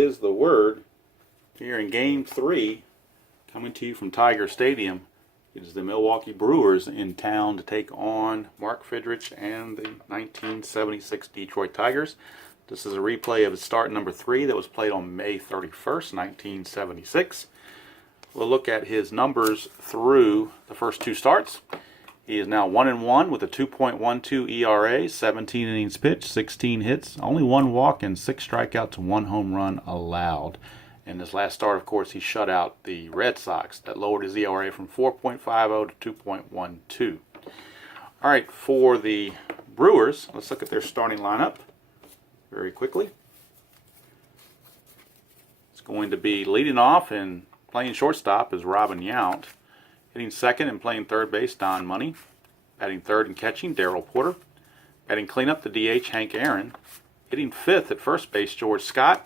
is the word here in Game 3, coming to you from Tiger Stadium. It is the Milwaukee Brewers in town to take on Mark Fidrych and the 1976 Detroit Tigers. This is a replay of start number 3 that was played on May 31st, 1976. We'll look at his numbers through the first 2 starts. He is now 1-1 with a 2.12 ERA, 17 innings pitched, 16 hits, only 1 walk, and 6 strikeouts, 1 home run allowed. In this last start, of course, he shut out the Red Sox. That lowered his ERA from 4.50 to 2.12. All right, for the Brewers, let's look at their starting lineup very quickly. It's going to be leading off and playing shortstop is Robin Yount. Hitting second and playing third base, Don Money. Batting third and catching, Darrell Porter. Batting cleanup, the DH, Hank Aaron. Hitting fifth at first base, George Scott.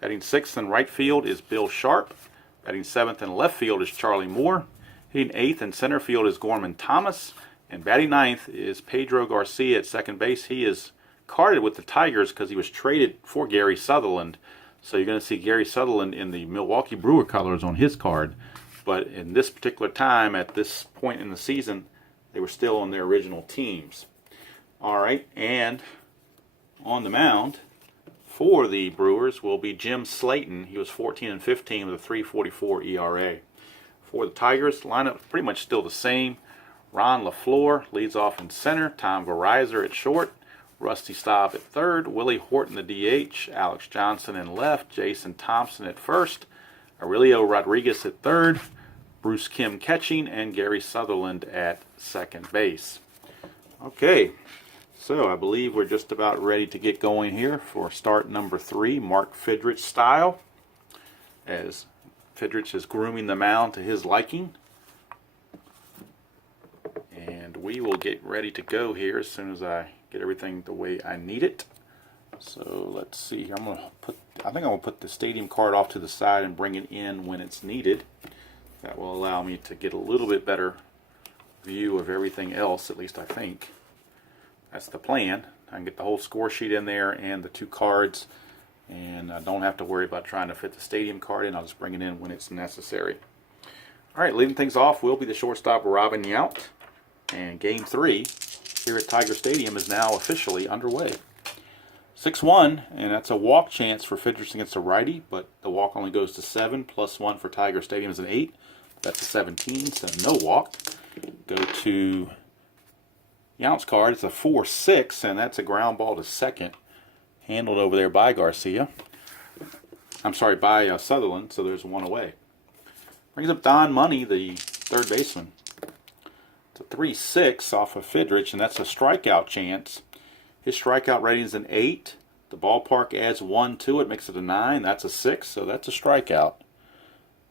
Batting sixth in right field is Bill Sharp. Batting seventh in left field is Charlie Moore. Hitting eighth in center field is Gorman Thomas. And batting ninth is Pedro Garcia at second base. He is carded with the Tigers because he was traded for Gary Sutherland. So you're going to see Gary Sutherland in the Milwaukee Brewer colors on his card. But in this particular time, at this point in the season, they were still on their original teams. All right, and on the mound for the Brewers will be Jim Slayton. He was 14-15 with a 3.44 ERA. For the Tigers, lineup is pretty much still the same. Ron LaFleur leads off in center. Tom Verizer at short. Rusty Staub at third. Willie Horton, the DH. Alex Johnson in left. Jason Thompson at first. Aurelio Rodriguez at third, Bruce Kim catching, and Gary Sutherland at second base. Okay, so I believe we're just about ready to get going here for start number 3, Mark Fidrych style, as Fidrych is grooming the mound to his liking. And we will get ready to go here as soon as I get everything the way I need it. So let's see here. I think I'm going to put the stadium card off to the side and bring it in when it's needed. That will allow me to get a little bit better view of everything else, at least I think. That's the plan. I can get the whole score sheet in there and the 2 cards, and I don't have to worry about trying to fit the stadium card in. I'll just bring it in when it's necessary. All right, leading things off will be the shortstop Robin Yount, and Game 3 here at Tiger Stadium is now officially underway. 6-1, and that's a walk chance for Fidrych against a righty, but the walk only goes to 7, plus 1 for Tiger Stadium is an 8. That's a 17, so no walk. Go to Yount's card, it's a 4-6, and that's a ground ball to second, handled over there by Garcia. I'm sorry, by Sutherland, so there's 1 away. Brings up Don Money, the third baseman. It's a 3-6 off of Fidrych, and that's a strikeout chance. His strikeout rating is an 8. The ballpark adds 1 to it, makes it a 9. That's a 6, so that's a strikeout.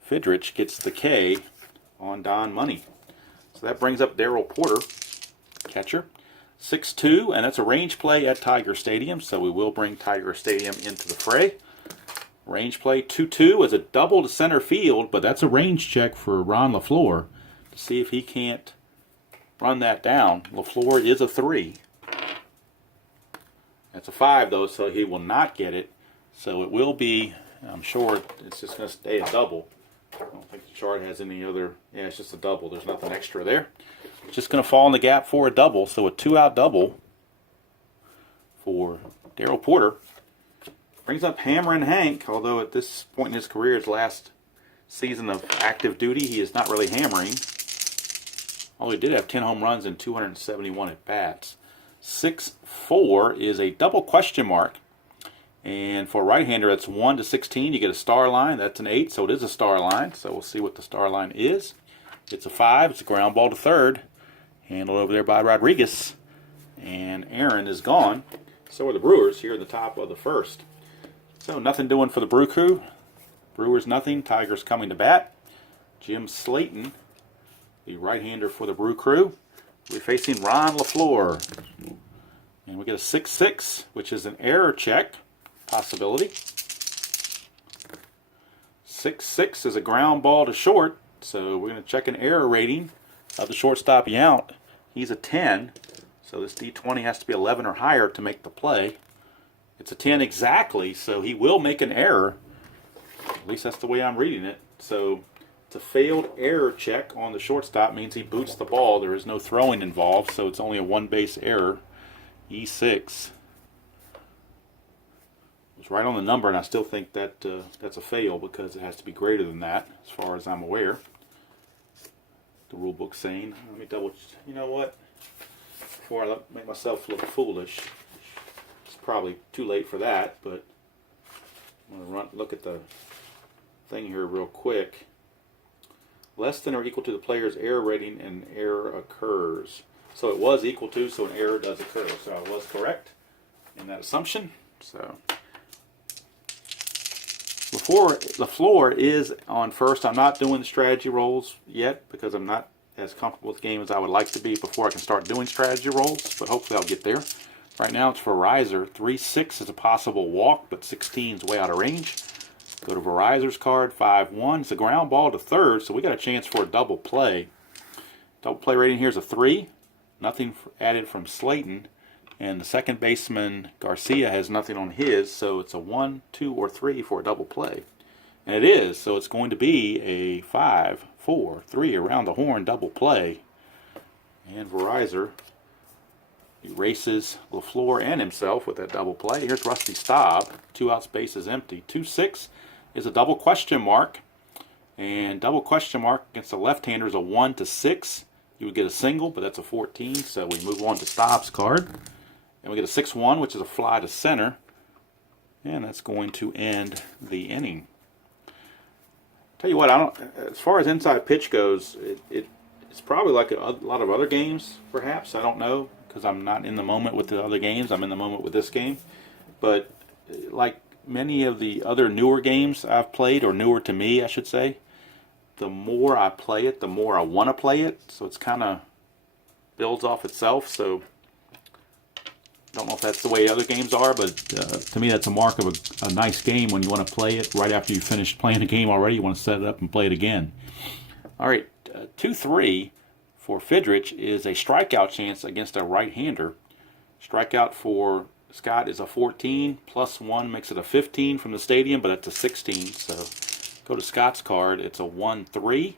Fidrych gets the K on Don Money. So that brings up Darrell Porter, catcher. 6-2, and that's a range play at Tiger Stadium, so we will bring Tiger Stadium into the fray. Range play 2-2 is a double to center field, but that's a range check for Ron LaFleur to see if he can't run that down. LaFleur is a 3. That's a 5, though, so he will not get it. So it will be, I'm sure it's just going to stay a double. I don't think the chart has any other, yeah, it's just a double. There's nothing extra there. It's just going to fall in the gap for a double, so a 2-out double for Darrell Porter. Brings up Hammerin' Hank, although at this point in his career, his last season of active duty, he is not really hammering. Although he did have 10 home runs and 271 at-bats. 6-4 is a double question mark, and for a right-hander that's 1 to 16. You get a star line. That's an 8, so it is a star line. So we'll see what the star line is. It's a 5. It's a ground ball to third, handled over there by Rodriguez, and Aaron is gone. So are the Brewers here in the top of the first. So nothing doing for the Brew Crew. Brewers nothing. Tigers coming to bat. Jim Slayton, the right-hander for the Brew Crew. We're facing Ron LaFleur. And we get a 6-6, which is an error check possibility. 6-6 is a ground ball to short, so we're going to check an error rating of the shortstop Yount. He's a 10, so this D20 has to be 11 or higher to make the play. It's a 10 exactly, so he will make an error. At least that's the way I'm reading it. So it's a failed error check on the shortstop, means he boots the ball. There is no throwing involved, so it's only a one base error. E6. It's right on the number, and I still think that that's a fail because it has to be greater than that, as far as I'm aware. The rule book's saying. Let me double. You know what? Before I make myself look foolish, it's probably too late for that. But I'm gonna look at the thing here real quick. Less than or equal to the player's error rating, an error occurs. So it was equal to, so an error does occur. So I was correct in that assumption. So before the floor is on first, I'm not doing the strategy rolls yet because I'm not as comfortable with the game as I would like to be before I can start doing strategy rolls, but hopefully I'll get there. Right now it's for Verizor. 3-6 is a possible walk, but 16 is way out of range. Go to Verizor's card. 5-1. It's a ground ball to third, so we got a chance for a double play. Double play rating here is a 3. Nothing added from Slayton. And the second baseman, Garcia, has nothing on his, so it's a 1, 2, or 3 for a double play. And it is, so it's going to be a 5, 4, 3 around the horn double play. And Verizor erases LaFleur and himself with that double play. Here's Rusty Staub. 2 outs, base is empty. 2-6 is a double question mark. And double question mark against a left-hander is a 1-6. You would get a single, but that's a 14, so we move on to Staub's card. And we get a 6-1, which is a fly to center. And that's going to end the inning. Tell you what, as far as inside pitch goes, it's probably like a lot of other games, perhaps. I don't know, because I'm not in the moment with the other games. I'm in the moment with this game. But like many of the other newer games I've played, or newer to me, I should say, the more I play it, the more I want to play it. So it's kind of builds off itself. So don't know if that's the way other games are, but to me that's a mark of a nice game when you want to play it right after you finish playing a game already. You want to set it up and play it again. All right, 2-3 for Fidrych is a strikeout chance against a right-hander. Strikeout for Scott is a 14, plus 1 makes it a 15 from the stadium, but that's a 16. So go to Scott's card. It's a 1-3.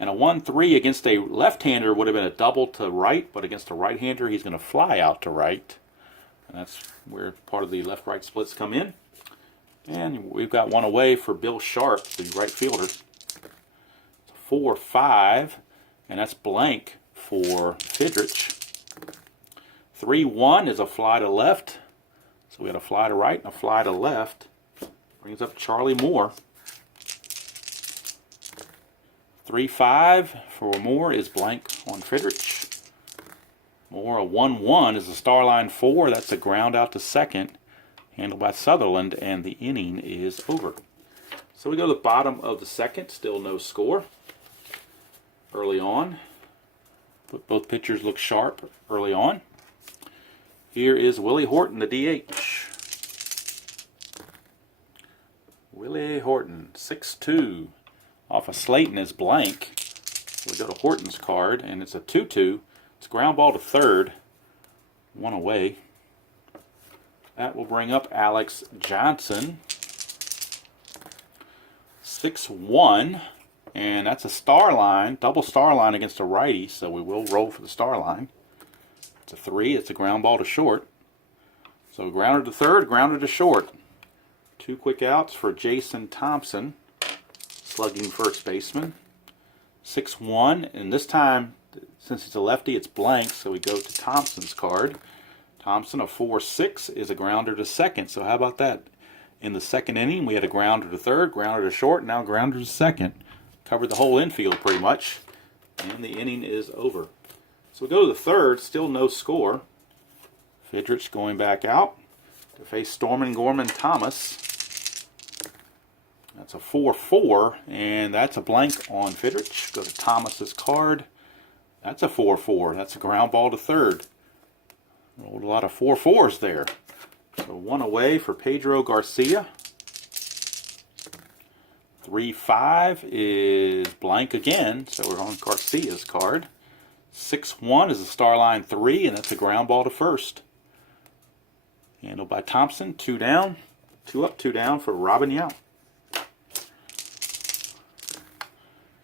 And a 1-3 against a left-hander would have been a double to right, but against a right-hander, he's going to fly out to right. And that's where part of the left-right splits come in. And we've got one away for Bill Sharp, the right fielder. It's a 4-5, and that's blank for Fidrych. 3-1 is a fly to left. So we had a fly to right and a fly to left. Brings up Charlie Moore. 3-5 for Moore is blank on Fidrych. Moore, a 1-1 is a star line 4. That's a ground out to second, handled by Sutherland, and the inning is over. So we go to the bottom of the second, still no score. Early on, both pitchers look sharp early on. Here is Willie Horton, the DH. Willie Horton, 6-2. Off of Slayton is blank. So we go to Horton's card, and it's a 2-2. It's ground ball to third. One away. That will bring up Alex Johnson. 6-1. And that's a star line, double star line against a righty, so we will roll for the star line. It's a 3. It's a ground ball to short. So grounder to third, grounder to short. 2 quick outs for Jason Thompson, slugging first baseman. 6-1, and this time, since it's a lefty, it's blank, so we go to Thompson's card. Thompson, a 4-6, is a grounder to second, so how about that? In the second inning, we had a grounder to third, grounder to short, now grounder to second. Covered the whole infield pretty much, and the inning is over. So we go to the third, still no score. Fidrych going back out to face Stormin Gorman Thomas. That's a 4-4, and that's a blank on Fidrych. Go to Thomas's card. That's a 4-4. That's a ground ball to third. Rolled a lot of 4-4s there. So one away for Pedro Garcia. 3-5 is blank again, so we're on Garcia's card. 6-1 is a star line 3, and that's a ground ball to first. Handled by Thompson. 2 down. 2 up, 2 down for Robin Yount.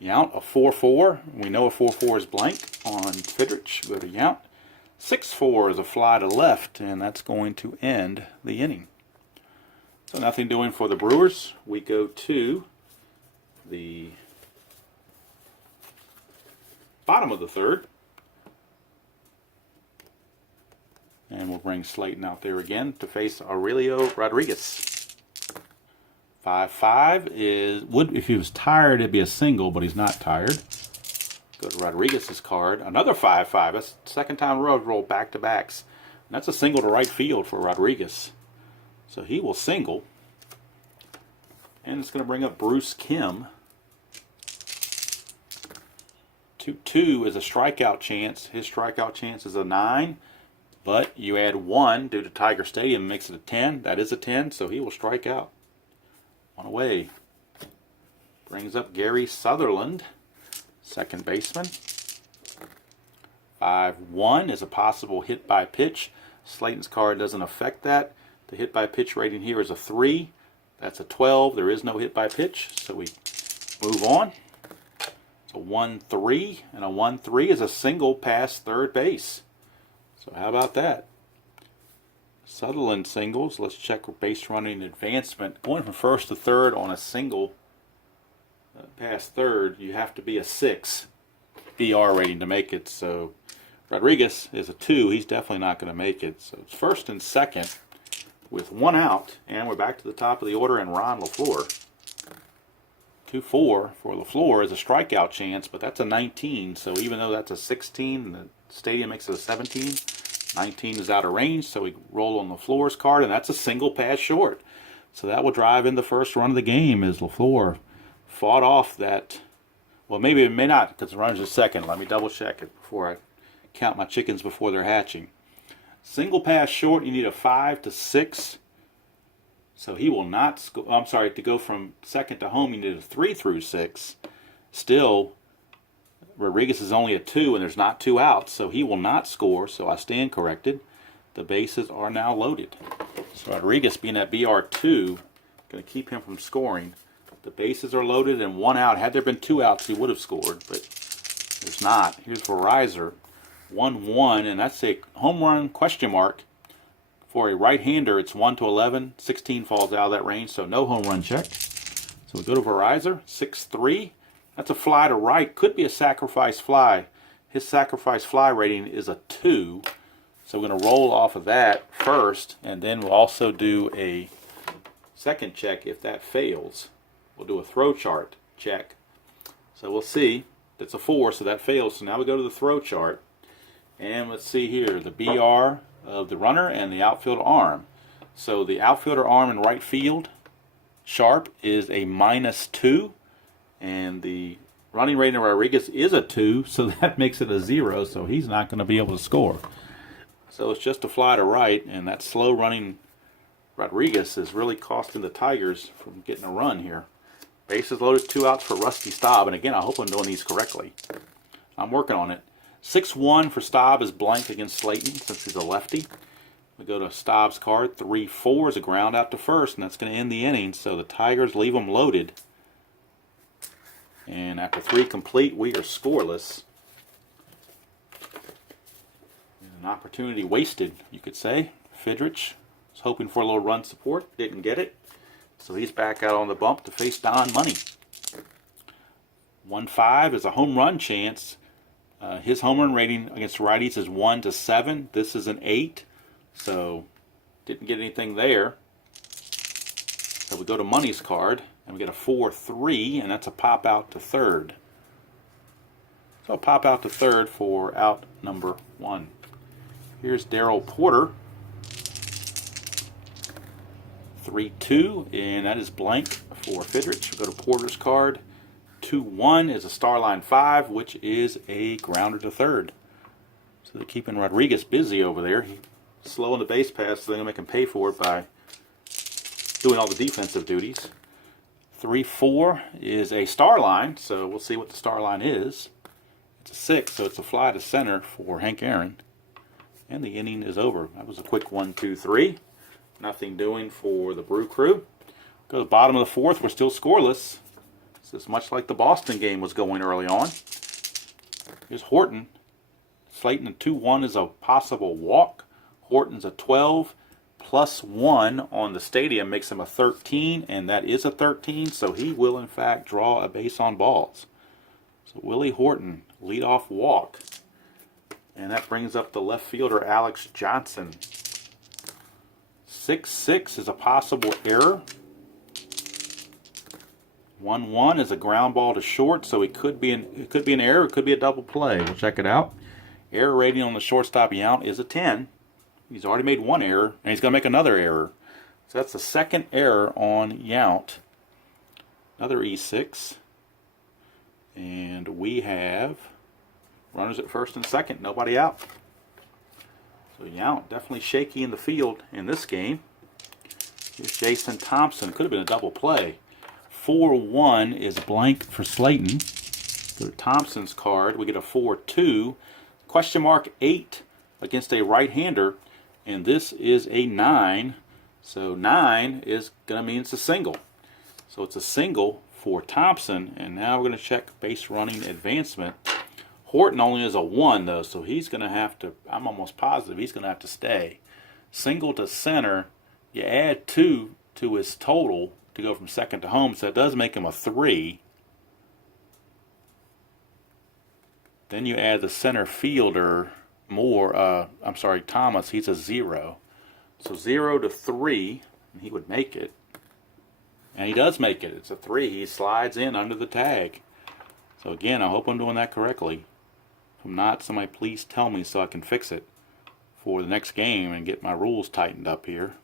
Yount, a 4-4. We know a 4-4 is blank on Fidrych. Go to Yount. 6-4 is a fly to left, and that's going to end the inning. So nothing doing for the Brewers. We go to the bottom of the third. And we'll bring Slayton out there again to face Aurelio Rodriguez. 5-5 is, if he was tired, it'd be a single, but he's not tired. Go to Rodriguez's card. Another 5-5. That's the second time in a row I've rolled back-to-backs. And that's a single to right field for Rodriguez. So he will single. And it's going to bring up Bruce Kim. 2-2 is a strikeout chance. His strikeout chance is a 9. But you add 1 due to Tiger Stadium, makes it a 10. That is a 10, so he will strike out. 1 away. Brings up Gary Sutherland, second baseman. 5-1 is a possible hit by pitch. Slayton's card doesn't affect that. The hit by pitch rating here is a 3. That's a 12. There is no hit by pitch, so we move on. It's a 1-3, and a 1-3 is a single past third base. So how about that? Sutherland singles. Let's check base running advancement. Going from first to third on a single past third, you have to be a 6 ER rating to make it. So Rodriguez is a 2. He's definitely not going to make it. So it's first and second with 1 out. And we're back to the top of the order and Ron LaFleur. 2-4 for LaFleur is a strikeout chance, but that's a 19. So even though that's a 16, the stadium makes it a 17. 19 is out of range, so we roll on LaFleur's card, and that's a single pass short. So that will drive in the first run of the game as LaFleur fought off that. Well, maybe it may not because the runner's a second. Let me double check it before I count my chickens before they're hatching. Single pass short, you need a 5 to 6. So he will not score. I'm sorry, to go from second to home, you need a 3 through 6. Still, Rodriguez is only a 2, and there's not 2 outs, so he will not score, so I stand corrected. The bases are now loaded. So Rodriguez being at BR2, going to keep him from scoring. The bases are loaded and 1 out. Had there been 2 outs, he would have scored, but there's not. Here's Verizon, 1-1, and that's a home run question mark. For a right-hander, it's 1 to 11. 16 falls out of that range, so no home run check. So we go to Verizon, 6-3. That's a fly to right. Could be a sacrifice fly. His sacrifice fly rating is a 2. So we're going to roll off of that first, and then we'll also do a second check if that fails. We'll do a throw chart check. So we'll see. That's a 4, so that fails. So now we go to the throw chart. And let's see here, the BR of the runner and the outfield arm. So the outfielder arm in right field, Sharp, is a -2. And the running rating of Rodriguez is a 2, so that makes it a 0, so he's not going to be able to score. So it's just a fly to right, and that slow running Rodriguez is really costing the Tigers from getting a run here. Bases loaded, 2 outs for Rusty Staub, and again, I hope I'm doing these correctly. I'm working on it. 6-1 for Staub is blank against Slayton since he's a lefty. We go to Staub's card. 3-4 is a ground out to first, and that's going to end the inning, so the Tigers leave them loaded. And after 3 complete, we are scoreless. An opportunity wasted, you could say. Fidrych was hoping for a little run support, didn't get it. So he's back out on the bump to face Don Money. 1-5 is a home run chance. His home run rating against righties is 1 to 7. This is an 8, so didn't get anything there. So we go to Money's card. And we get a 4-3, and that's a pop out to third. So a pop out to third for out number 1. Here's Darryl Porter. 3-2, and that is blank for Fidrych. We go to Porter's card. 2-1 is a Starline 5, which is a grounder to third. So they're keeping Rodriguez busy over there. He's slow on the base pass, so they're going to make him pay for it by doing all the defensive duties. 3-4 is a star line, so we'll see what the star line is. It's a 6, so it's a fly to center for Hank Aaron. And the inning is over. That was a quick 1-2-3. Nothing doing for the Brew Crew. Go to the bottom of the 4th. We're still scoreless. This is much like the Boston game was going early on. Here's Horton. Slayton a 2-1 is a possible walk. Horton's a 12. +1 on the stadium makes him a 13, and that is a 13, so he will in fact draw a base on balls. So Willie Horton, leadoff walk. And that brings up the left fielder Alex Johnson. 6-6 is a possible error. 1-1 is a ground ball to short, so it could be an error, it could be a double play. We'll check it out. Error rating on the shortstop Yount is a 10. He's already made one error, and he's going to make another error. So that's the second error on Yount. Another E6. And we have runners at first and second, nobody out. So Yount definitely shaky in the field in this game. Here's Jason Thompson. Could have been a double play. 4-1 is blank for Slayton. Go to Thompson's card. We get a 4-2. Question mark 8 against a right-hander. And this is a 9. So 9 is going to mean it's a single. So it's a single for Thompson. And now we're going to check base running advancement. Horton only is a 1 though. So he's going to have to, I'm almost positive he's going to have to stay. Single to center. You add 2 to his total to go from second to home, so it does make him a 3. Then you add the center fielder Thomas, he's a 0. So 0 to 3, and he would make it. And he does make it. It's a 3. He slides in under the tag. So again, I hope I'm doing that correctly. If I'm not, somebody please tell me so I can fix it for the next game and get my rules tightened up here.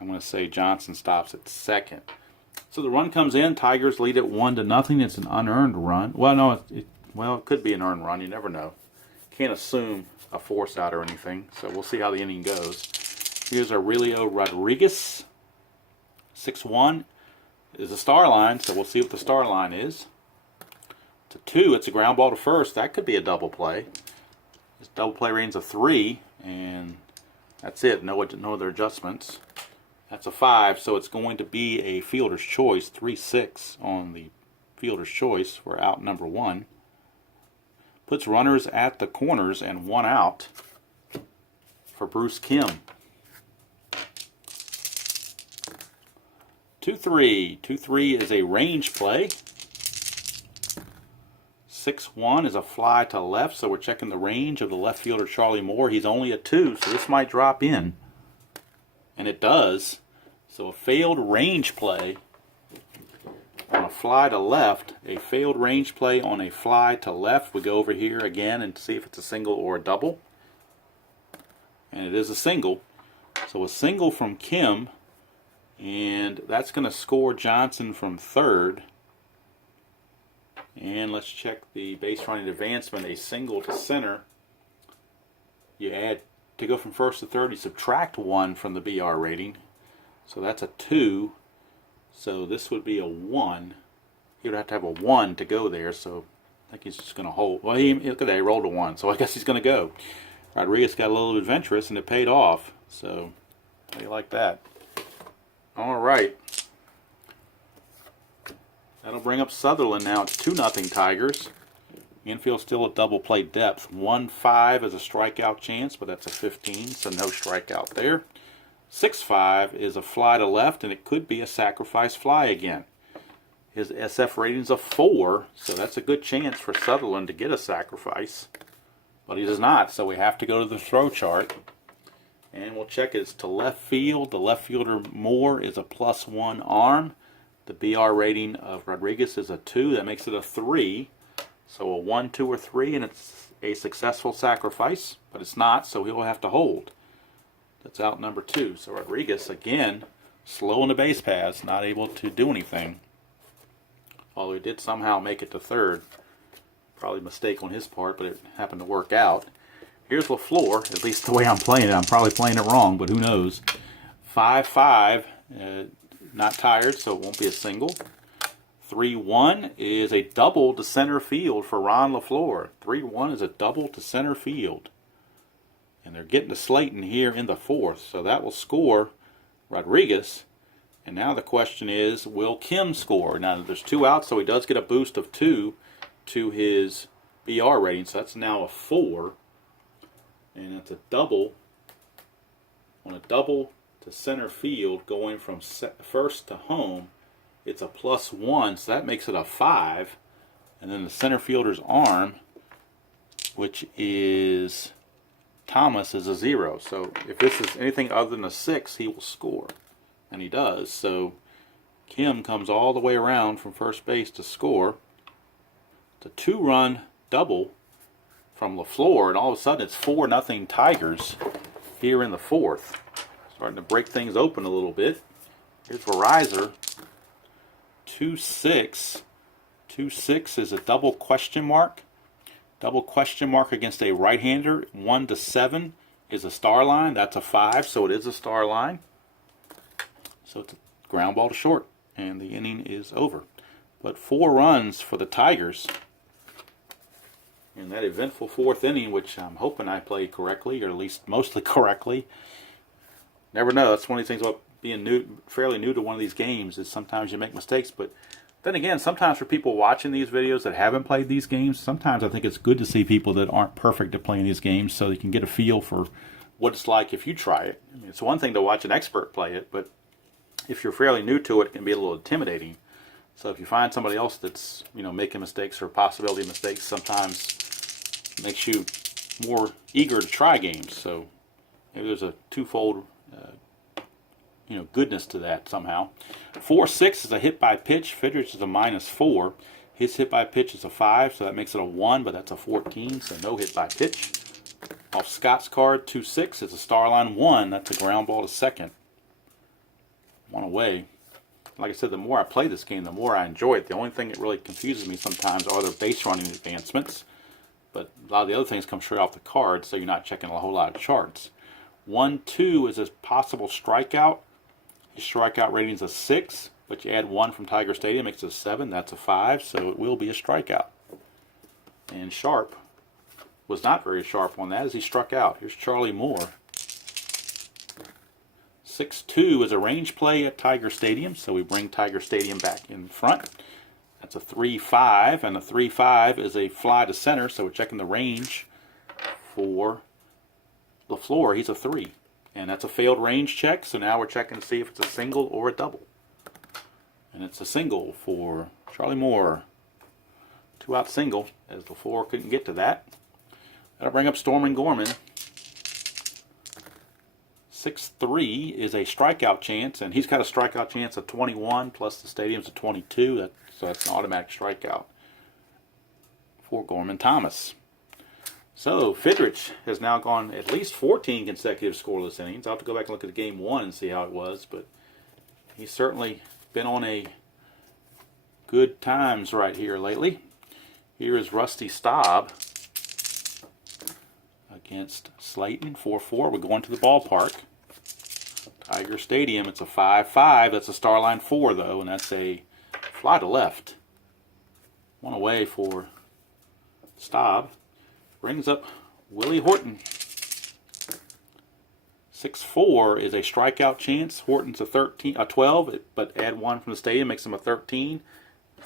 I'm going to say Johnson stops at second. So the run comes in. Tigers lead it 1-0. It's an unearned run. Well, no, it could be an earned run. You never know. Can't assume a force out or anything. So we'll see how the inning goes. Here's Aurelio Rodriguez. 6-1 is a star line. So we'll see what the star line is. To 2, it's a ground ball to first. That could be a double play. This double play rating's a 3, and that's it. No other adjustments. That's a 5, so it's going to be a fielder's choice. 3-6 on the fielder's choice for out number 1. Puts runners at the corners and 1 out for Bruce Kim. 2-3. 2-3 is a range play. 6-1 is a fly to left, so we're checking the range of the left fielder Charlie Moore. He's only a 2, so this might drop in. And it does. So a failed range play on a fly to left. A failed range play on a fly to left. We go over here again and see if it's a single or a double. And it is a single. So a single from Kim. And that's going to score Johnson from third. And let's check the base running advancement. A single to center. You add, to go from first to third, you subtract 1 from the BR rating. So that's a 2. So this would be a 1. He would have to have a 1 to go there. So I think he's just going to hold. Well, look at that. He rolled a 1. So I guess he's going to go. Rodriguez got a little adventurous and it paid off. So how do you like that? All right. That'll bring up Sutherland now. It's 2-0 Tigers. Infield still at double play depth. 1-5 is a strikeout chance, but that's a 15, so no strikeout there. 6-5 is a fly to left, and it could be a sacrifice fly again. His SF rating's a 4, so that's a good chance for Sutherland to get a sacrifice. But he does not, so we have to go to the throw chart. And we'll check it's to left field. The left fielder Moore is a +1 arm. The BR rating of Rodriguez is a 2. That makes it a 3. So a 1, 2, or 3, and it's a successful sacrifice. But it's not, so he'll have to hold. That's out number 2. So Rodriguez, again, slow on the base paths, not able to do anything. Although he did somehow make it to third. Probably a mistake on his part, but it happened to work out. Here's LaFleur, at least the way I'm playing it. I'm probably playing it wrong, but who knows. 5-5, not tired, so it won't be a single. 3-1 is a double to center field for Ron LaFleur. 3-1 is a double to center field. And they're getting to Slayton here in the 4th, so that will score Rodriguez. And now the question is, will Kim score? Now there's 2 outs, so he does get a boost of 2 to his BR rating. So that's now a 4. And it's a double. On a double to center field going from first to home, it's a +1. So that makes it a 5. And then the center fielder's arm, which is Thomas, is a 0. So if this is anything other than a 6, he will score. And he does. So Kim comes all the way around from first base to score. It's a 2-run double from LaFleur, and all of a sudden it's 4-0 Tigers here in the 4th. Starting to break things open a little bit. Here's Verizon. 2-6. 2-6 is a double question mark. Double question mark against a right-hander. 1-7 is a star line. That's a 5, so it is a star line. So it's a ground ball to short, and the inning is over. But 4 runs for the Tigers in that eventful 4th inning, which I'm hoping I played correctly, or at least mostly correctly. Never know. That's one of these things about being fairly new to one of these games, is sometimes you make mistakes. But then again, sometimes for people watching these videos that haven't played these games, sometimes I think it's good to see people that aren't perfect at playing these games so you can get a feel for what it's like if you try it. I mean, it's one thing to watch an expert play it, but if you're fairly new to it, it can be a little intimidating. So if you find somebody else that's, making mistakes or possibility of mistakes, sometimes it makes you more eager to try games. So maybe there's a twofold, goodness to that somehow. 4-6 is a hit by pitch. Fidrych is a -4. His hit by pitch is a 5, so that makes it a 1, but that's a 14, so no hit by pitch. Off Scott's card, 2-6 is a star line 1. That's a ground ball to second. 1 away. Like I said, the more I play this game, the more I enjoy it. The only thing that really confuses me sometimes are their base running advancements. But a lot of the other things come straight off the card, so you're not checking a whole lot of charts. 1-2 is a possible strikeout. His strikeout rating is a 6, but you add 1 from Tiger Stadium, makes it a 7. That's a 5, so it will be a strikeout. And Sharp was not very sharp on that as he struck out. Here's Charlie Moore. 6-2 is a range play at Tiger Stadium, so we bring Tiger Stadium back in front. That's a 3-5, and a 3-5 is a fly to center, so we're checking the range for LaFleur. He's a 3, and that's a failed range check, so now we're checking to see if it's a single or a double. And it's a single for Charlie Moore. 2-out single, as LaFleur couldn't get to that. That'll bring up Stormin Gorman. 6-3 is a strikeout chance, and he's got a strikeout chance of 21, plus the stadium's a 22, so that's an automatic strikeout for Gorman Thomas. So Fidrych has now gone at least 14 consecutive scoreless innings. I'll have to go back and look at game 1 and see how it was, but he's certainly been on a good times right here lately. Here is Rusty Staub against Slayton, 4-4. We're going to the ballpark. Tiger Stadium, it's a 5-5. That's a star line 4, though, and that's a fly to left. 1 away for Staub. Brings up Willie Horton. 6-4 is a strikeout chance. Horton's a 12, but add 1 from the stadium makes him a 13.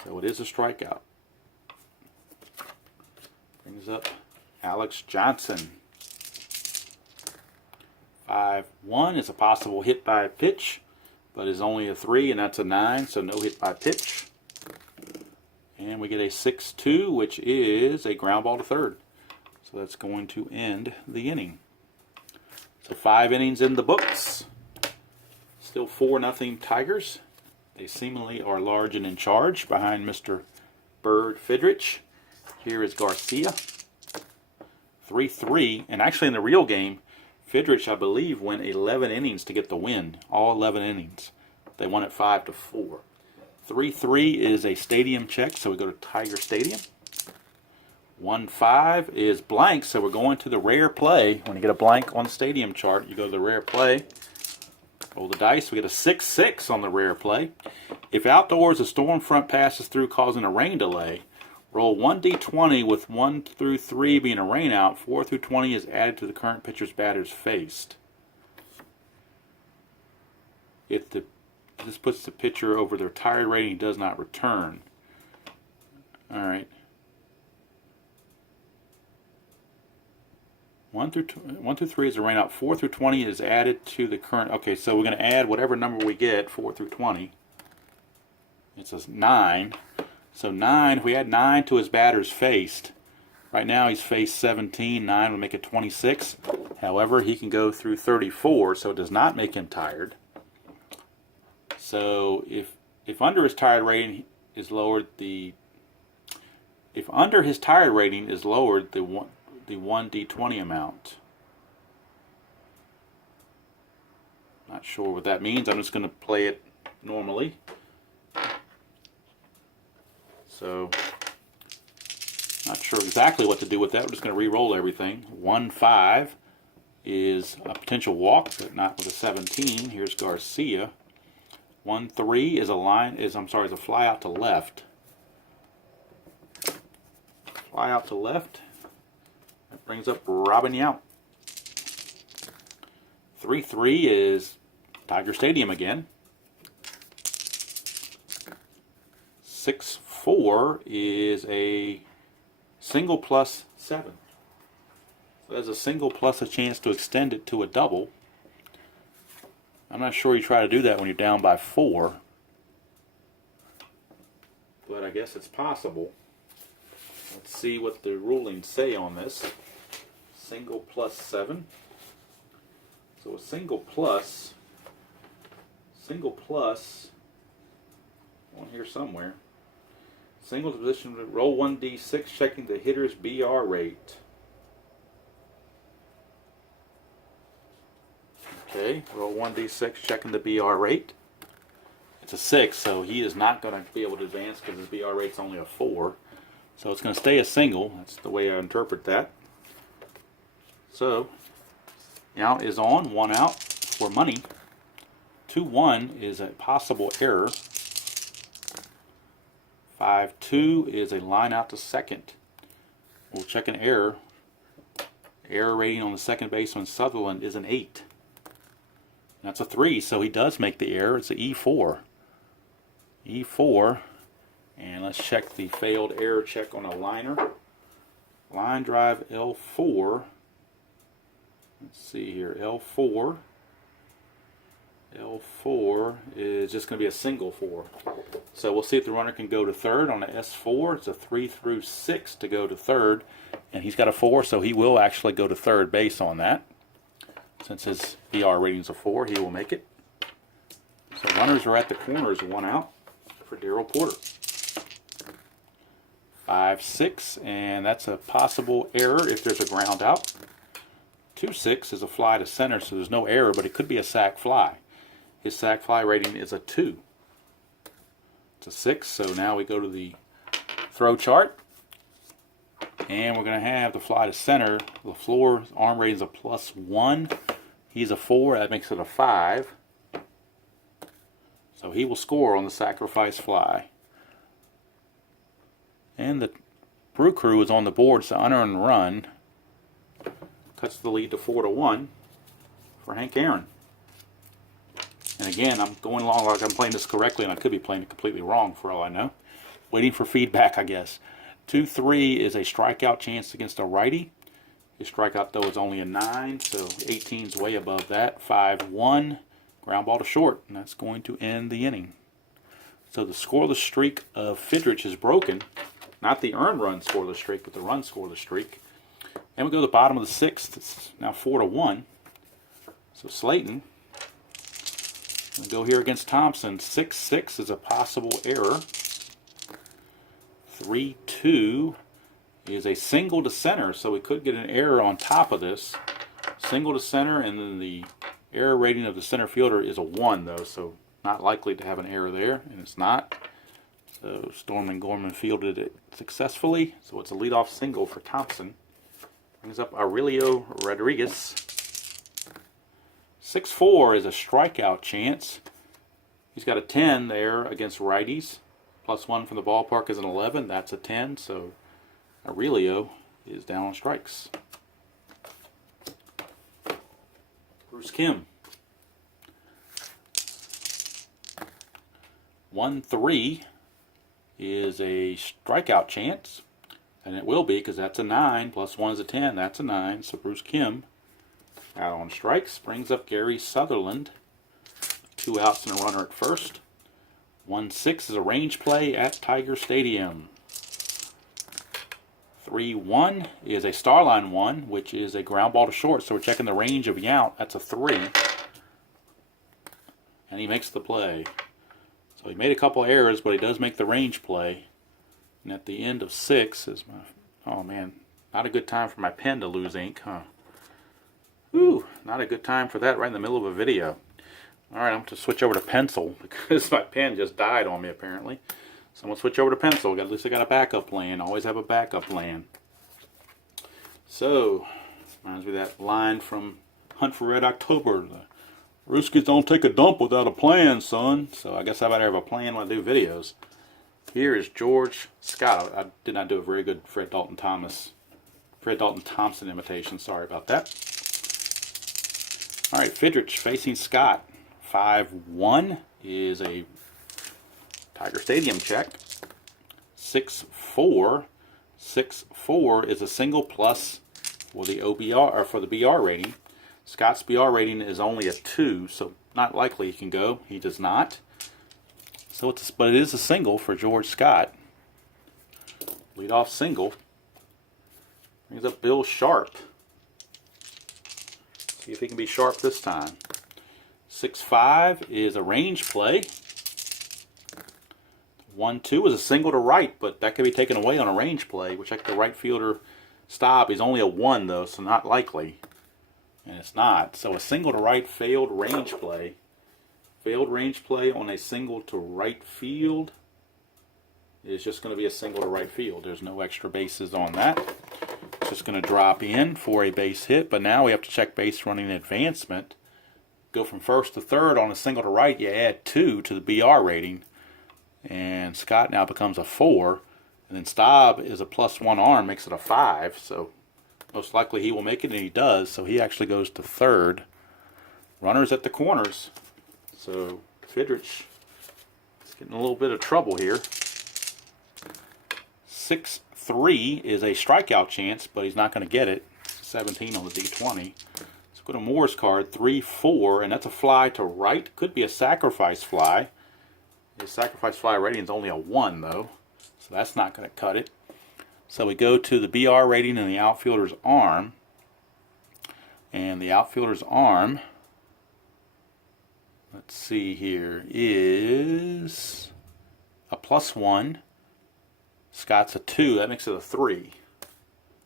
So it is a strikeout. Brings up Alex Johnson. 5-1 is a possible hit by pitch, but is only a 3, and that's a 9, so no hit by pitch. And we get a 6-2, which is a ground ball to third. So that's going to end the inning. So 5 innings in the books. Still 4-0 Tigers. They seemingly are large and in charge behind Mr. Bird Fidrych. Here is Garcia. 3-3, and actually in the real game, Fidrych, I believe, went 11 innings to get the win. All 11 innings. They won it 5-4. 3-3 is a stadium check, so we go to Tiger Stadium. 1-5 is blank, so we're going to the rare play. When you get a blank on the stadium chart, you go to the rare play. Roll the dice. We get a 6-6 on the rare play. If outdoors a storm front passes through causing a rain delay, roll 1d20 with 1 through 3 being a rain out. 4 through 20 is added to the current pitcher's batters faced. If the This puts the pitcher over their tired rating. He does not return. All right. 1 through 3 is a rain out. 4 through 20 is added to the current. Okay, so we're going to add whatever number we get, 4 through 20. It's a 9. So 9, if we add 9 to his batter's faced, right now he's faced 17. 9 would make it 26. However, he can go through 34, so it does not make him tired. So if under his tired rating is lowered, if under his tired rating is lowered, the 1d20 amount. Not sure what that means. I'm just going to play it normally. So, not sure exactly what to do with that. We're just going to re-roll everything. 1-5 is a potential walk, but not with a 17. Here's Garcia. 1-3 is a fly out to left. Fly out to left. That brings up Robin Yount. 3-3 is Tiger Stadium again. 6-4 is a single plus 7. So there's a single plus a chance to extend it to a double. I'm not sure you try to do that when you're down by 4. But I guess it's possible. Let's see what the rulings say on this. Single plus 7. So a single plus on here somewhere. Single position, roll 1d6, checking the hitter's BR rate. Okay, roll 1d6, checking the BR rate. It's a 6, so he is not going to be able to advance because his BR rate's only a 4. So it's going to stay a single. That's the way I interpret that. So, Yount is on, 1 out for money. 2-1 is a possible error. 5-2 is a line out to second. We'll check an error. Error rating on the second baseman Sutherland is an 8. That's a 3, so he does make the error. It's an E4. E4. And let's check the failed error check on a liner. Line drive L4. Let's see here. L4 is just going to be a single 4. So we'll see if the runner can go to third on the S4. It's a 3 through 6 to go to third. And he's got a 4, so he will actually go to third base on that. Since his BR rating's a 4, he will make it. So runners are at the corners, 1 out for Darryl Porter. 5-6, and that's a possible error if there's a ground out. 2-6 is a fly to center, so there's no error, but it could be a sac fly. His sac fly rating is a 2. It's a 6, so now we go to the throw chart. And we're going to have the fly to center. LaFleur's arm rating is a +1. He's a 4, that makes it a 5. So he will score on the sacrifice fly. And the Brew Crew is on the board, so unearned run cuts the lead to 4-1 for Hank Aaron. And again, I'm going along like I'm playing this correctly, and I could be playing it completely wrong for all I know. Waiting for feedback, I guess. 2-3 is a strikeout chance against a righty. His strikeout, though, is only a 9, so 18 is way above that. 5-1, ground ball to short, and that's going to end the inning. So the scoreless streak of Fidrych is broken. Not the earned run scoreless streak, but the run scoreless streak. And we go to the bottom of the 6th. It's now 4-1. So Slayton will go here against Thompson. 6-6 is a possible error. 3-2 is a single to center, so we could get an error on top of this. Single to center, and then the error rating of the center fielder is a 1, though, so not likely to have an error there, and it's not. So Storm & Gorman fielded it successfully, so it's a leadoff single for Thompson. Brings up Aurelio Rodriguez. 6-4 is a strikeout chance. He's got a 10 there against righties. +1 from the ballpark is an 11. That's a 10, so Aurelio is down on strikes. Bruce Kim. 1-3 is a strikeout chance, and it will be because that's a 9 plus 1 is a 10. That's a 9. So Bruce Kim out on strikes, brings up Gary Sutherland. 2 outs and a runner at first. 1-6 is a range play at Tiger Stadium. 3-1 is a Starline 1, which is a ground ball to short. So we're checking the range of the out. That's a 3. And he makes the play. So he made a couple errors, but he does make the range play. And at the end of 6 is my... Oh, man. Not a good time for my pen to lose ink, huh? Ooh, not a good time for that right in the middle of a video. Alright, I'm going to switch over to pencil because my pen just died on me, apparently. So I'm going to switch over to pencil. At least I got a backup plan. Always have a backup plan. So, reminds me of that line from Hunt for Red October. The Rooskies don't take a dump without a plan, son. So I guess I better have a plan when I do videos. Here is George Scott. I did not do a very good Fred Dalton Thompson imitation. Sorry about that. Alright, Fidrych facing Scott. 5-1 is a Tiger Stadium check. 6-4. 6-4 is a single plus for the OBR or for the BR rating. Scott's BR rating is only a 2, so not likely he can go. He does not. So but it is a single for George Scott. Leadoff single. Brings up Bill Sharp. See if he can be sharp this time. 6-5 is a range play. 1-2 is a single to right, but that could be taken away on a range play. We'll check the right fielder stop. He's only a 1 though, so not likely. And it's not. So a single to right failed range play. Failed range play on a single to right field is just going to be a single to right field. There's no extra bases on that. It's just going to drop in for a base hit, but now we have to check base running advancement. Go from first to third on a single to right, you add 2 to the BR rating. And Scott now becomes a 4. And then Staub is a +1 arm, makes it a 5. So most likely he will make it, and he does. So he actually goes to third. Runners at the corners. So Fidrych is getting a little bit of trouble here. 6-3 is a strikeout chance, but he's not going to get it. 17 on the D20. Let's go to Moore's card. 3-4, and that's a fly to right. Could be a sacrifice fly. His sacrifice fly rating is only a 1, though, so that's not going to cut it. So we go to the BR rating and the outfielder's arm. And the outfielder's arm, let's see here, is a +1. Scott's a 2. That makes it a 3.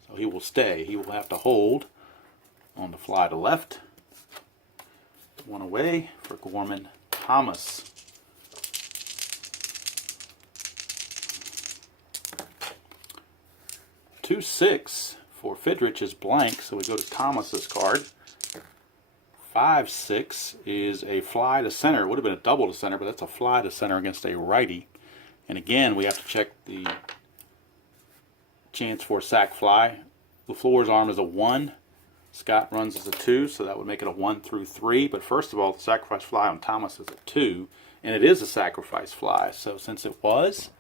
So he will stay. He will have to hold on the fly to left. 1 away for Gorman Thomas. 2-6 for Fidrych is blank, so we go to Thomas's card. 5-6 is a fly to center. It would have been a double to center, but that's a fly to center against a righty. And again, we have to check the chance for a sac fly. LaFleur's arm is a 1. Scott runs as a 2, so that would make it a 1 through 3. But first of all, the sacrifice fly on Thomas is a 2, and it is a sacrifice fly. So since it was,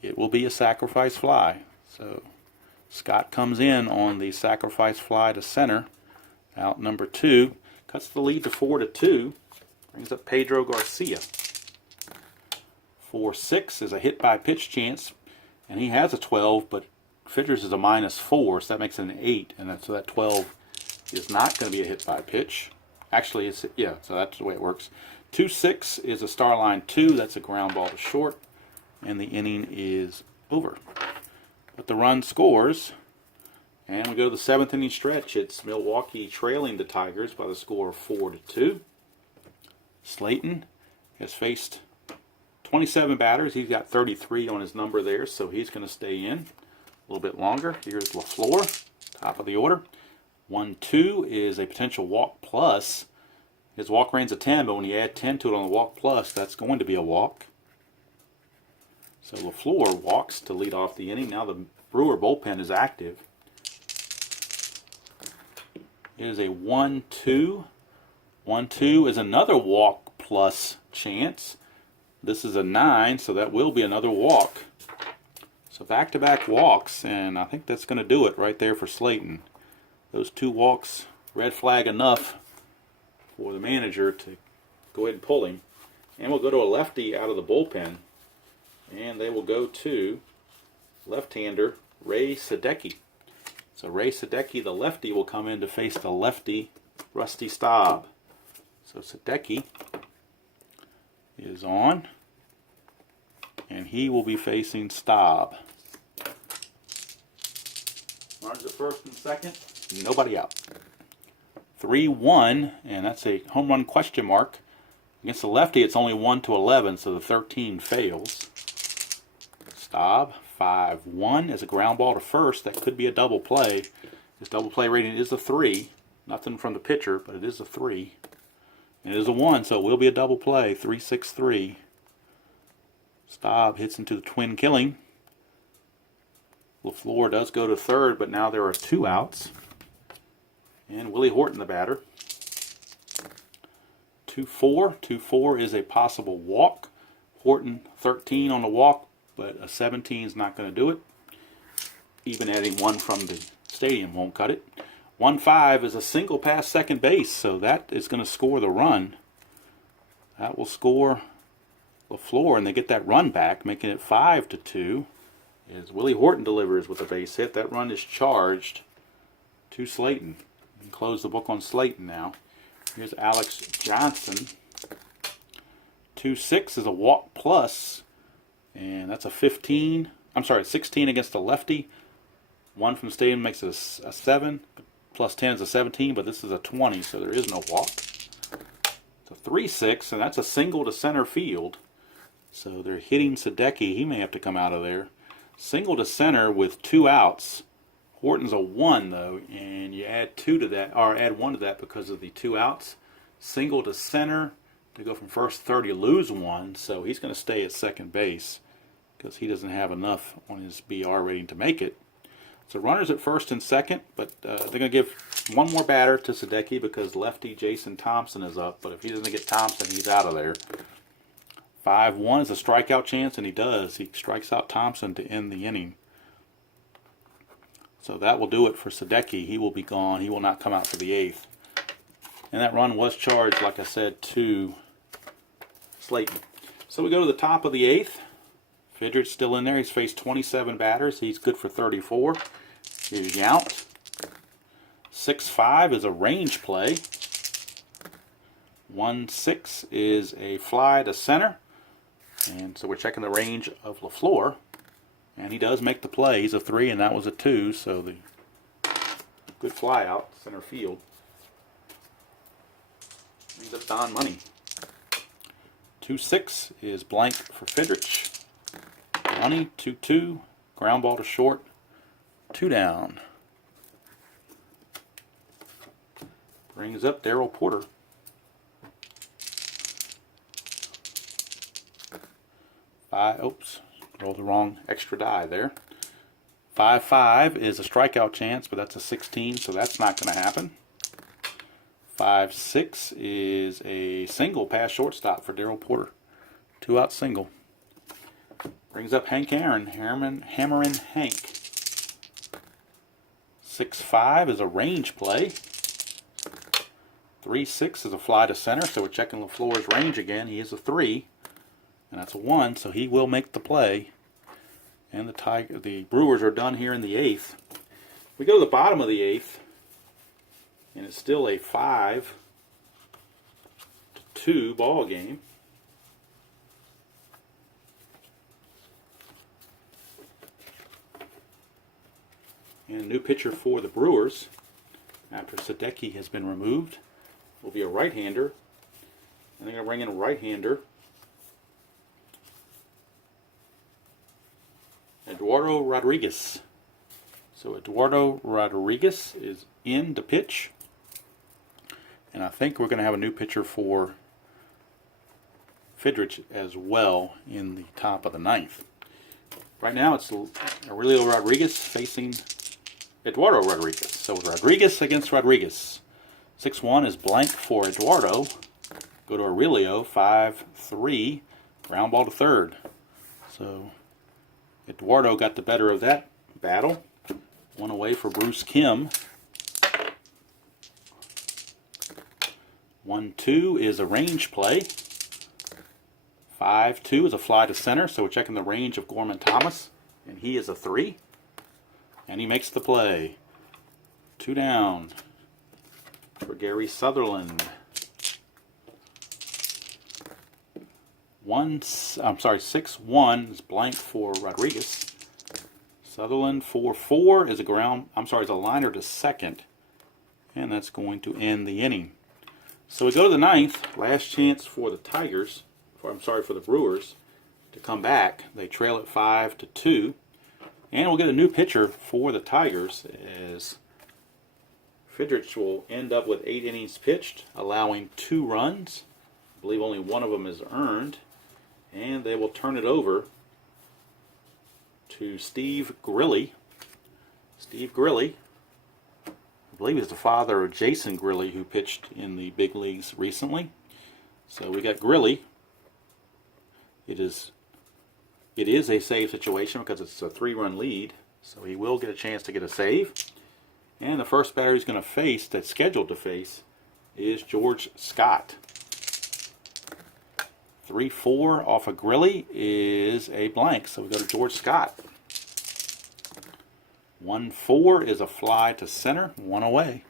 it will be a sacrifice fly. So Scott comes in on the sacrifice fly to center. Out number 2. Cuts the lead to 4-2. Brings up Pedro Garcia. 4-6 is a hit by pitch chance. And he has a 12, but Fidrych is a -4, so that makes it an 8. And so that 12 is not going to be a hit by pitch. Actually, it's, yeah, so that's the way it works. 2-6 is a Starline 2. That's a ground ball to short. And the inning is over. But the run scores, and we go to the 7th inning stretch. It's Milwaukee trailing the Tigers by the score of 4-2. Slayton has faced 27 batters. He's got 33 on his number there, so he's going to stay in a little bit longer. Here's LaFleur, top of the order. 1-2 is a potential walk plus. His walk rate's a 10, but when you add 10 to it on the walk plus, that's going to be a walk. So LaFleur walks to lead off the inning. Now the Brewer bullpen is active. It is a 1-2. 1-2 is another walk plus chance. This is a 9, so that will be another walk. So back-to-back walks, and I think that's going to do it right there for Slayton. Those 2 walks, red flag enough for the manager to go ahead and pull him. And we'll go to a lefty out of the bullpen, and they will go to left-hander Ray Sadecki. So Ray Sadecki, the lefty, will come in to face the lefty Rusty Staub. So Sadecki is on, and he will be facing Staub. Runners at first and second, nobody out. 3-1, and that's a home run question mark. Against the lefty, it's only 1-11, so the 13 fails. Staub, 5-1 is a ground ball to first. That could be a double play. His double play rating is a 3. Nothing from the pitcher, but it is a 3. And it is a 1, so it will be a double play. 3-6-3. Staub hits into the twin killing. LaFleur does go to third, but now there are 2 outs. And Willie Horton, the batter. 2-4. 2-4 is a possible walk. Horton 13 on the walk, but a 17 is not going to do it. Even adding 1 from the stadium won't cut it. 1-5 is a single past second base, so that is going to score the run. That will score LaFleur, and they get that run back, making it 5-2. As Willie Horton delivers with a base hit, that run is charged to Slayton. We can close the book on Slayton now. Here's Alex Johnson. 2-6 is a walk plus, and that's a 16 against the lefty. 1 from the stadium makes it a 7. Plus 10 is a 17, but this is a 20, so there is no walk. It's a 3-6, and that's a single to center field. So they're hitting Sadecki. He may have to come out of there. Single to center with 2 outs. Horton's a 1, though, and you add 2 to that, or add 1 to that because of the 2 outs. Single to center to go from first to third, you lose 1, so he's going to stay at second base because he doesn't have enough on his BR rating to make it. So runners at first and second, but they're going to give 1 more batter to Sadecki because lefty Jason Thompson is up. But if he doesn't get Thompson, he's out of there. 5-1 is a strikeout chance, and he does. He strikes out Thompson to end the inning. So that will do it for Sadecki. He will be gone. He will not come out for the 8th. And that run was charged, like I said, to Slayton. So we go to the top of the 8th. Fidrych still in there. He's faced 27 batters. He's good for 34. Here's Yount. 6-5 is a range play. 1-6 is a fly to center. And so we're checking the range of LaFleur. And he does make the play. He's a 3, and that was a 2. So the good fly out center field. Brings up Don Money. 2-6 is blank for Fidrych. Money, 2-2. Ground ball to short. 2 down. Brings up Darryl Porter. Oops, rolled the wrong extra die there. 5-5 is a strikeout chance, but that's a 16, so that's not going to happen. 5-6 is a single past shortstop for Darryl Porter. 2-out single. Brings up Hank Aaron, Hammerin' Hank. 6-5 is a range play. 3-6 is a fly to center, so we're checking LaFleur's range again. He is a 3, and that's a 1, so he will make the play. And the Brewers are done here in the 8th. We go to the bottom of the 8th, and it's still a 5-2 ball game. And a new pitcher for the Brewers, after Sadecki has been removed, will be a right-hander. And they're going to bring in a right-hander, Eduardo Rodriguez. So Eduardo Rodriguez is in to pitch. And I think we're going to have a new pitcher for Fidrych as well in the top of the 9th. Right now it's Aurelio Rodriguez facing Eduardo Rodriguez. So Rodriguez against Rodriguez. 6-1 is blank for Eduardo. Go to Aurelio. 5-3 Ground ball to third. So Eduardo got the better of that battle. One away for Bruce Kim. 1-2 is a range play. 5-2 is a fly to center, so we're checking the range of Gorman Thomas, and he is a 3. And he makes the play. 2 down for Gary Sutherland. 6-1 is blank for Rodriguez. Sutherland 4-4 is is a liner to second, and that's going to end the inning. So we go to the 9th, last chance for the for the Brewers to come back. They trail at 5-2, and we'll get a new pitcher for the Tigers as Fidrych will end up with 8 innings pitched, allowing 2 runs. I believe only one of them is earned. And they will turn it over to Steve Grilly. Steve Grilly, I believe he's the father of Jason Grilly, who pitched in the big leagues recently. So we got Grilly. It is a save situation because it's a 3-run lead. So he will get a chance to get a save. And the first batter he's going to face, that's scheduled to face, is George Scott. 3-4 off of Grilly is a blank, so we go to George Scott. 1-4 is a fly to center, 1 away.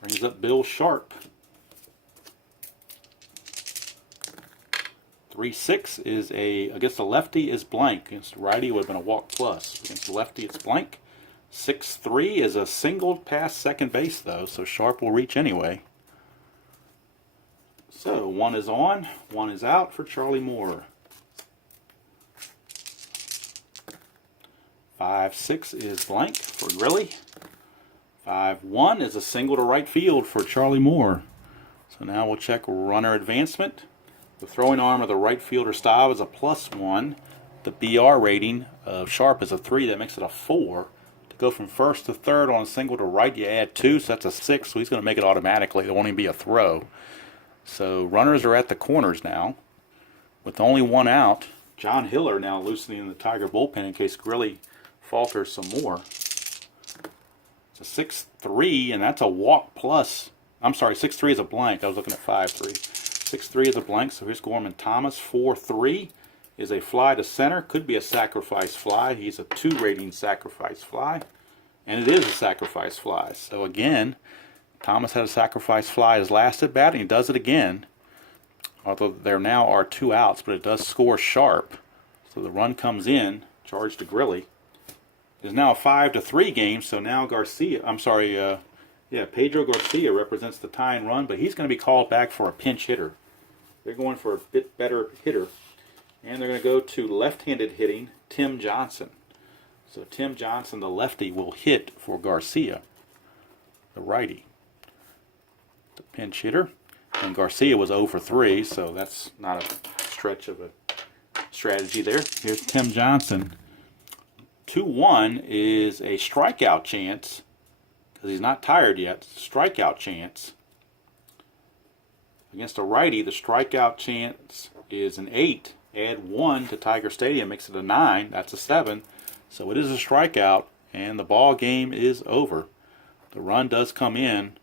Brings up Bill Sharp. 3-6 is against the lefty is blank. Against the righty would have been a walk plus. Against the lefty it's blank. 6-3 is a single past second base though, so Sharp will reach anyway. So 1 is on, 1 is out for Charlie Moore. 5-6 is blank for Grilly. 5-1 is a single to right field for Charlie Moore. So now we'll check runner advancement. The throwing arm of the right fielder style is a +1. The BR rating of Sharp is a 3. That makes it a 4. To go from first to third on a single to right, you add 2, so that's a 6. So he's going to make it automatically. There won't even be a throw. So runners are at the corners now. With only 1 out, John Hiller now loosening the Tiger bullpen in case Grilly falters some more. It's a 6-3, and that's a walk plus. I'm sorry, 6-3 is a blank. I was looking at 5-3. 6-3 is a blank, so here's Gorman Thomas. 4-3 is a fly to center. Could be a sacrifice fly. He's a 2 rating sacrifice fly. And it is a sacrifice fly. So again, Thomas had a sacrifice fly his last at bat, and he does it again. Although there now are 2 outs, but it does score Sharp. So the run comes in, charged to Grilly. It's now a 5-3 game, so now Pedro Garcia represents the tying run, but he's going to be called back for a pinch hitter. They're going for a bit better hitter, and they're going to go to left-handed hitting Tim Johnson. So Tim Johnson, the lefty, will hit for Garcia, the righty. The pinch hitter. And Garcia was 0 for 3, so that's not a stretch of a strategy there. Here's Tim Johnson. 2-1 is a strikeout chance, because he's not tired yet. Strikeout chance. Against a righty, the strikeout chance is an 8. Add 1 to Tiger Stadium, makes it a 9. That's a 7. So it is a strikeout, and the ball game is over. The run does come in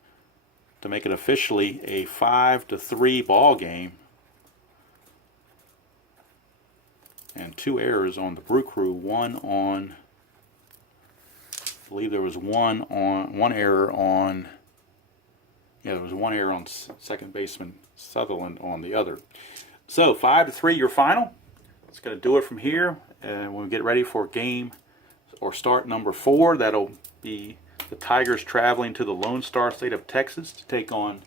to make it officially a 5-3 ball game. And 2 errors on the Brew Crew. One on, I believe there was one error on second baseman Sutherland on the other. So 5-3 your final. It's going to do it from here, and we'll get ready for game or start number 4. That'll be the Tigers traveling to the Lone Star State of Texas to take on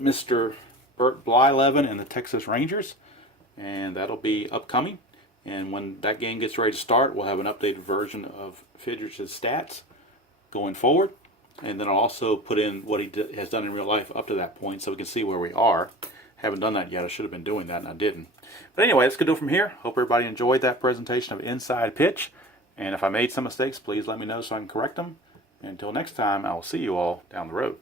Mr. Bert Blyleven and the Texas Rangers, and that'll be upcoming. And when that game gets ready to start, we'll have an updated version of Fidrych's stats going forward, and then I'll also put in what he has done in real life up to that point so we can see where we are. Haven't done that yet. I should have been doing that, and I didn't. But anyway, that's going to do it from here. Hope everybody enjoyed that presentation of Inside Pitch. And if I made some mistakes, please let me know so I can correct them. And until next time, I will see you all down the road.